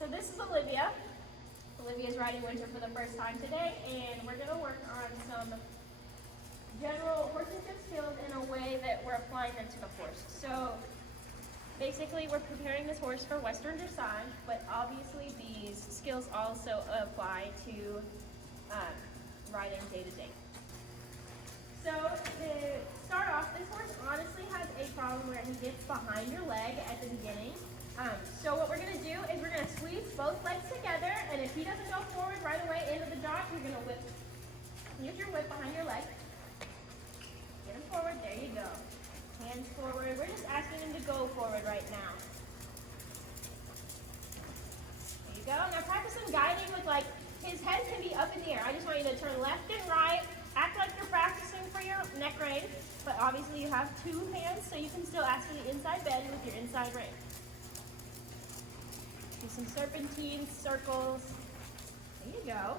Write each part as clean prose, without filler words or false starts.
So this is Olivia. Olivia's riding Winter for the first time today, and we're going to work on some general horsemanship skills in a way that we're applying them to the horse. So basically we're preparing this horse for Western Dressage, but obviously these skills also apply to riding day to day. So to start off, this horse honestly has a problem where he gets behind your leg at the beginning. So what we're going to do is we're going to squeeze both legs together, and if he doesn't go forward right away into the jog, you're going to whip. Use your whip behind your leg. Get him forward. There you go. Hands forward. We're just asking him to go forward right now. There you go. Now practice some guiding with, like, his head can be up in the air. I just want you to turn left and right. Act like you're practicing for your neck rein, but obviously you have two hands, so you can still ask for the inside bend with your inside rein. Do some serpentines, circles. There you go.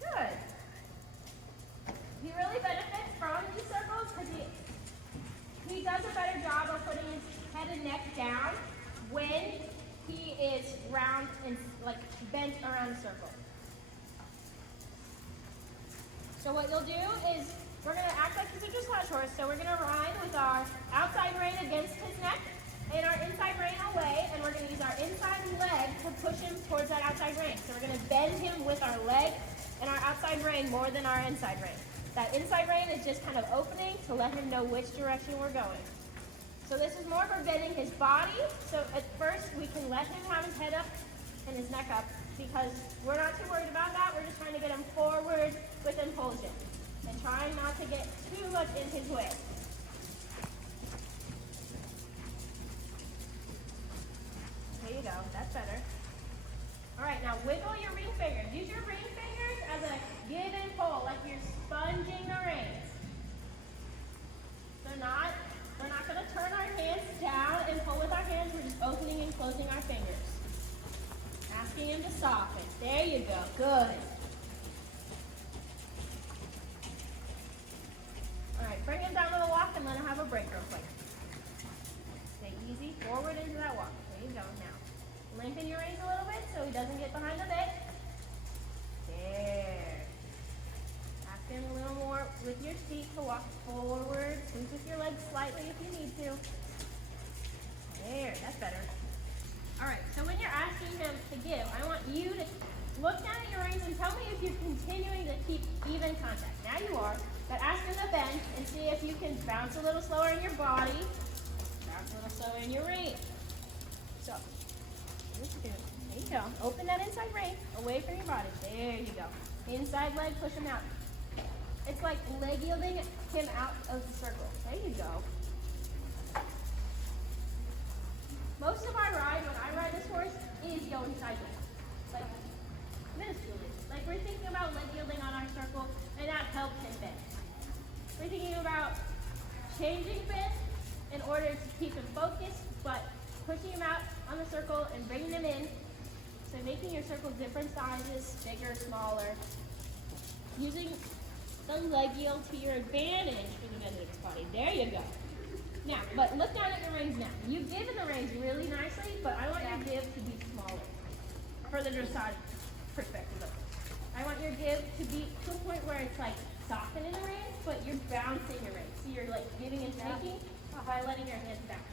Good. He really benefits from these circles because he does a better job of putting his head and neck down when he is round and like bent around the circle. So what you'll do is we're going to act like he's a dressage horse. So we're going to ride with our outside rein against his neck and our inside rein away, and we're going to use our inside leg to push him towards that outside rein. So we're going to bend him with our leg and our outside rein more than our inside rein. That inside rein is just kind of opening to let him know which direction we're going. So this is more for bending his body. So at first we can let him have his head up and his neck up because we're not too worried about that. We're just trying to get him forward with impulsion and trying not to get too much in his way. There you go, that's better. All right, now wiggle your ring fingers. Use your ring fingers as a give and pull, like you're sponging the reins. We're not gonna turn our hands down and pull with our hands. We're just opening and closing our fingers. Asking him to soften. There you go, good. All right, bring him down to the walk and let him have a break real quick. Stay easy, forward into that walk. There you go, now. Lengthen your reins a little bit so he doesn't get behind the bit. There. Ask him a little more with your feet to walk forward. Squeeze with your legs slightly if you need to. There, that's better. All right, so when you're asking him to give, I want you to look down at your reins and tell me if you're continuing to keep even contact. Now you are, but ask him to bend and see if you can bounce a little slower in your body, bounce a little slower in your rein. So, there you go. Open that inside rein away from your body. There you go. Inside leg, push him out. It's like leg yielding him out of the circle. There you go. Most of our ride, when I ride this horse, is going sideways. Like, minusculely. Like, we're thinking about leg yielding on our circle, and that helps him bend. We're thinking about changing bend in order to keep him focused, but pushing him out on the circle and bringing him in. So making your circle different sizes, bigger, smaller. Using the leg yield to your advantage for the bend of his body. There you go. Now, but look down at your reins now. You've given the reins really nicely, but I want your give to be smaller for the dressage perspective of it. I want your give to be to a point where it's like softening the reins, but you're bouncing your reins. So you're like giving and taking by letting your hands bounce.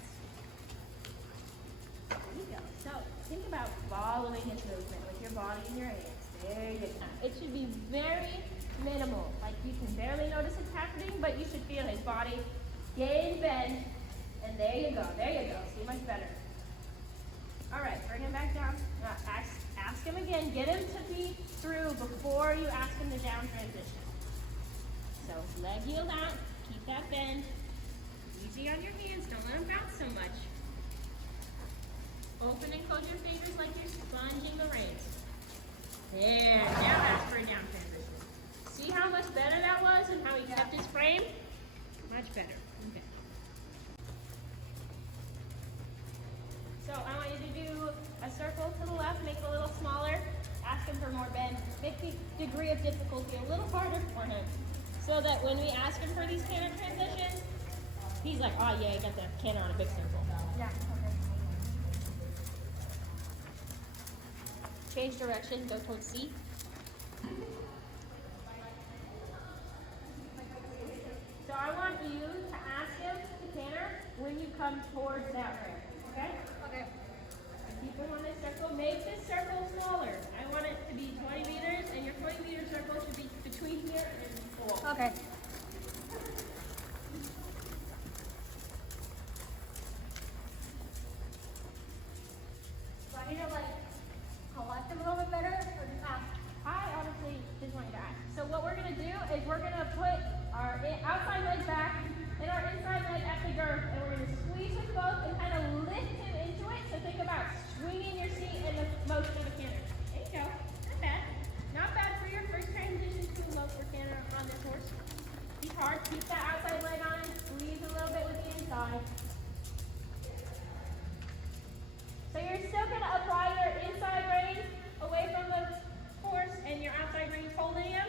There you go. So think about following his movement with your body and your hands. There you go. It should be very minimal. Like you can barely notice it's happening, but you should feel his body gain bend, and there you go. There you go. See, much better. All right, bring him back down. Now, ask him again. Get him to be through before you ask him to down transition. So leg yield out. Keep that bend. Easy on your hands. Don't let them bounce so much. Open and close your fingers like you're sponging the reins. There. Now ask for a down transition. See how much better that was and how he kept his frame? Much better. Okay. So I want you to do a circle to the left, make it a little smaller, ask him for more bend, make the degree of difficulty a little harder for him so that when we ask him for these canter transitions, he's like, oh yeah, I got the canter on a big circle. Yeah, okay. change direction, go towards C. So I want you to ask him to canter when you come towards that rail, okay? Okay. Keep him on this circle. Make this circle smaller. I want it to be 20 meters, and your 20-meter circle should be between here and 4. Okay. So I need to like collect them a little bit better or just ask? I honestly just want you to ask. So what we're going to do is we're going to put our outside leg back and our inside leg at the girth, and we're going to squeeze with both and kind of lift him into it. So think about swinging your seat and the motion of a canter. There you go. Not bad. Not bad for your first transition to a low for canter on this horse. Be hard. Keep that outside leg on and squeeze a little bit with the inside. So you're still going to apply your inside rein away from the horse and your outside reins holding him.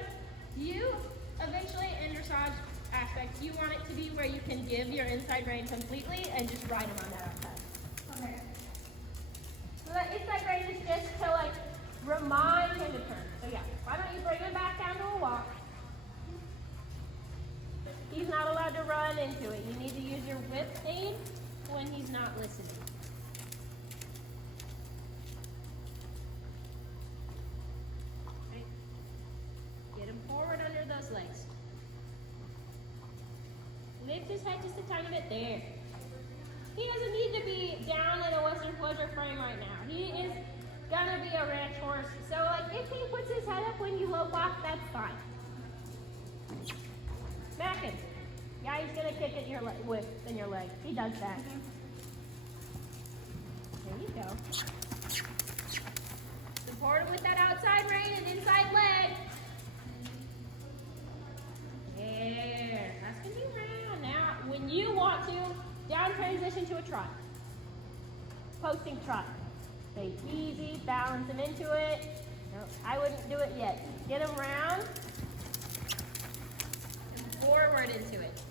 You eventually, in dressage aspects, you want it to be where you can give your inside rein completely and just ride him on that outside. Okay. So that inside rein is just to like remind him to turn. So yeah, why don't you bring him back down to a walk? He's not allowed to run into it. You need to use your whip aid when he's not listening. Get him forward under those legs. Lift his head just a tiny bit there. He doesn't need to be down in a Western pleasure frame right now. He is gonna be a ranch horse. So like if he puts his head up when you low block, that's fine. Smack him. Yeah, he's gonna kick at your whip in your leg. He does that. There you go. Support him with that outside rein and inside leg. There. That's gonna be round. Now, when you want to, down transition to a trot. Posting trot. Stay easy, balance him into it. No, I wouldn't do it yet. Get him round and forward into it.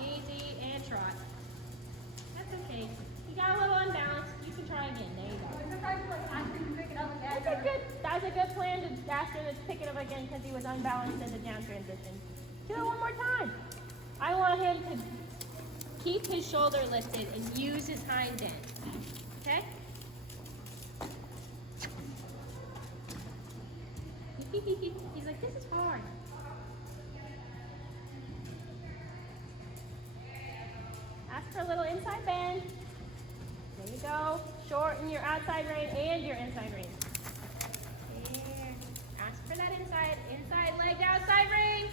Easy and trot. That's okay. You got a little unbalanced. You can try again. There you go. Sometimes like ask him to pick it up again. That's a good plan to ask him to pick it up again because he was unbalanced in the down transition. Do it one more time. I want him to keep his shoulder lifted and use his hind end. Okay? He's like, this is hard. Ask for a little inside bend. There you go. Shorten your outside rein and your inside rein. There. Ask for that inside leg, outside rein.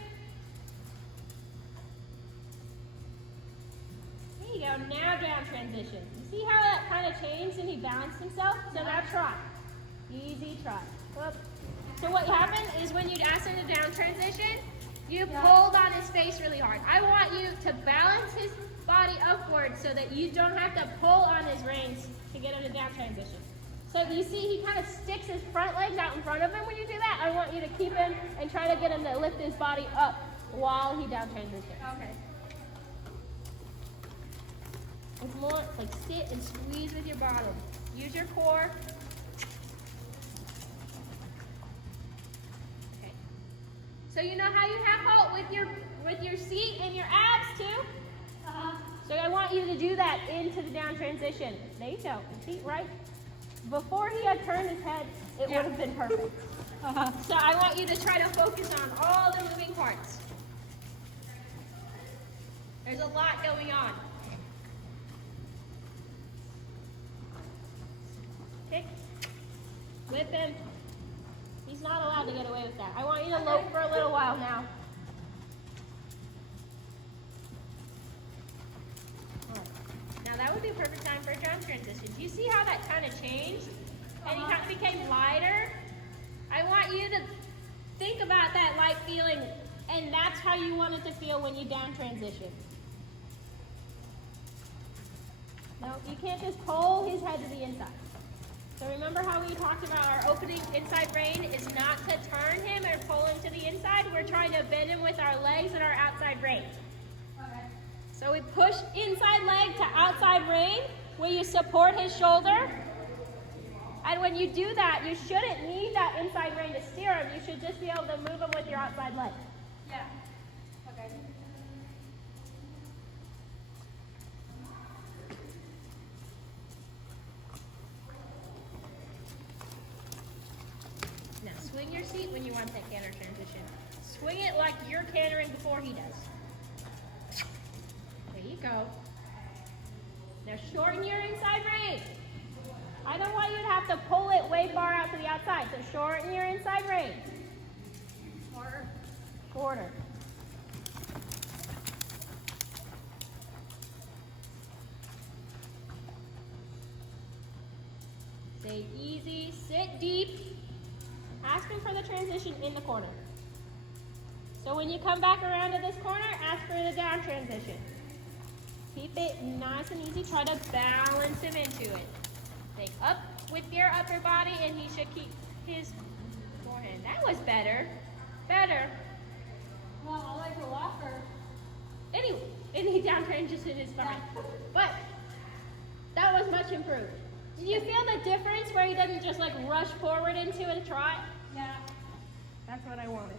There you go. Now down transition. You see how that kind of changed and he balanced himself? So now trot. Easy trot. Whoop. So what happened is when you asked him to down transition, you pulled on his face really hard. I want you to balance his body upward so that you don't have to pull on his reins to get him to down transition. So you see he kind of sticks his front legs out in front of him when you do that. I want you to keep him and try to get him to lift his body up while he down transitions. Okay. It's more like sit and squeeze with your bottom. Use your core. Okay. So you know how you have halt with your seat and your abs too? So I want you to do that into the down transition. There you go. See, right? Before he had turned his head, it would have been perfect. So I want you to try to focus on all the moving parts. There's a lot going on. Okay? Whip him. He's not allowed to get away with that. I want you to lope for a little while now. Now that would be a perfect time for a down transition. Do you see how that kind of changed? And he kind of became lighter? I want you to think about that light feeling, and that's how you want it to feel when you down transition. No, you can't just pull his head to the inside. So remember how we talked about our opening inside rein is not to turn him or pull him to the inside. We're trying to bend him with our legs and our outside rein. Okay. So we push inside leg to outside rein. Will you support his shoulder? And when you do that, you shouldn't need that inside rein to steer him. You should just be able to move him with your outside leg. Yeah. Okay. Now swing your seat when you want that canter transition. Swing it like you're cantering before he does. There you go. Now shorten your inside rein. I don't want you to have to pull it way far out to the outside, so shorten your inside rein. Shorter. Shorter. Stay easy, sit deep. Ask him for the transition in the corner. So when you come back around to this corner, ask for the down transition. Keep it nice and easy. Try to balance him into it. Think up with your upper body, and he should keep his forehand. That was better. Better. Well, I like to walk her. Any down transition is fine. But that was much improved. Did you feel the difference where he doesn't just like rush forward into a trot? Yeah. That's what I wanted.